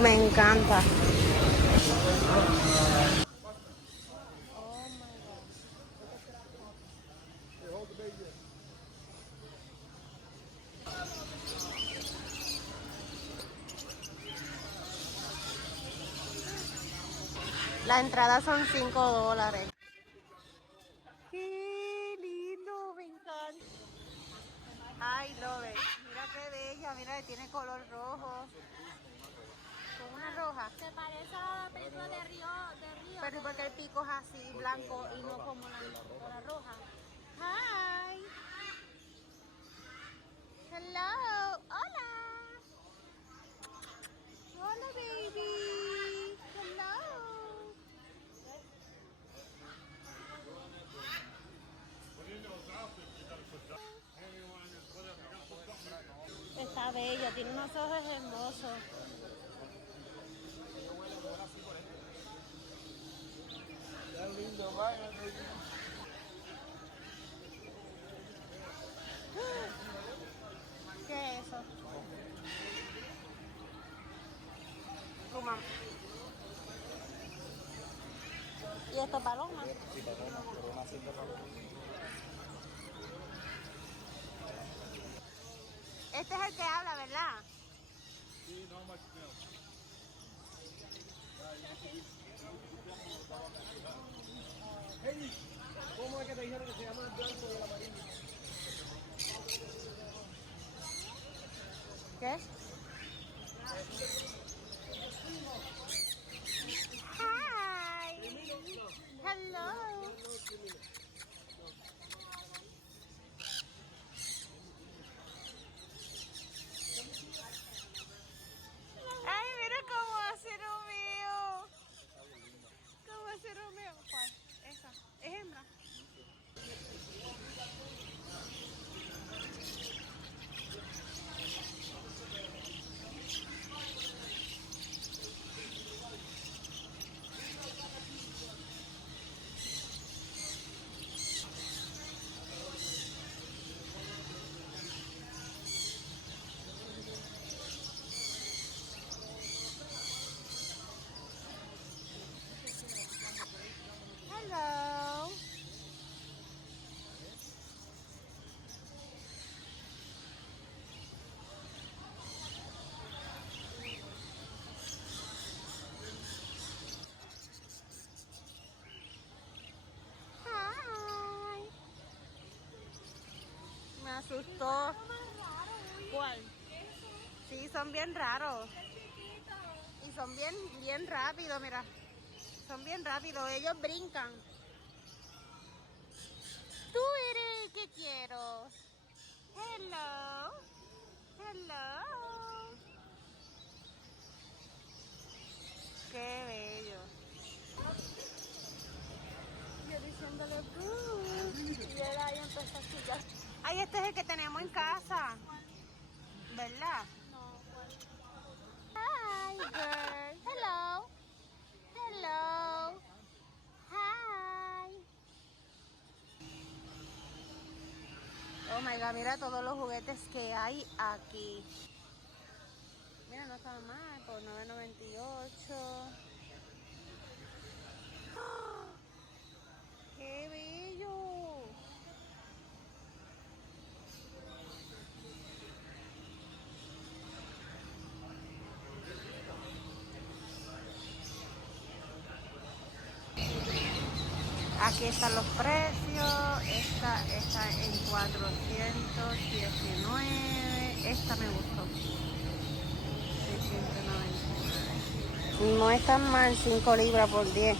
Me encanta. La entrada son $5. Qué lindo, me encanta. Ay, lo ves. Mira qué bella, mira, tiene color rojo. Con una roja. Se parece a la película de Río. Pero porque el pico es así, blanco, y no como la roja. Hi. Hello. Hola. Hola, baby. Hello. Está bella, tiene unos ojos hermosos. ¿Qué es eso? Puma. ¿Y esto paloma? Sí, pero una cinta paloma. Este es el que habla, ¿verdad? Sí, no más menos. Hey, ¿cómo es que te dijeron que se llama el blanco y el amarillo? ¿Qué es? Hi. Hello. Ay, mira cómo hace Romeo. ¿Cómo hace Romeo? ¿Cuál? Esa. ¿Es hembra? Hello. Hi. Me asustó. ¿Cuál? Sí, son bien raros. Y son bien rápidos, mira. Son bien rápidos, ellos brincan. Tú eres el que quiero. Hello. Hello. Qué bello. Yo diciéndole y él ahí empezó a chillar. Ay, este es el que tenemos en casa. ¿Verdad? No, ¿cuál? Hi, girl. Hello. Hello. Hi. Oh my God, mira todos los juguetes que hay aquí. Mira, no está mal, por $9.98. ¡Ah! ¡Qué bello! Aquí están los precios. Esta está en 419. Esta me gustó. 699. No es tan mal, 5 libras por 10.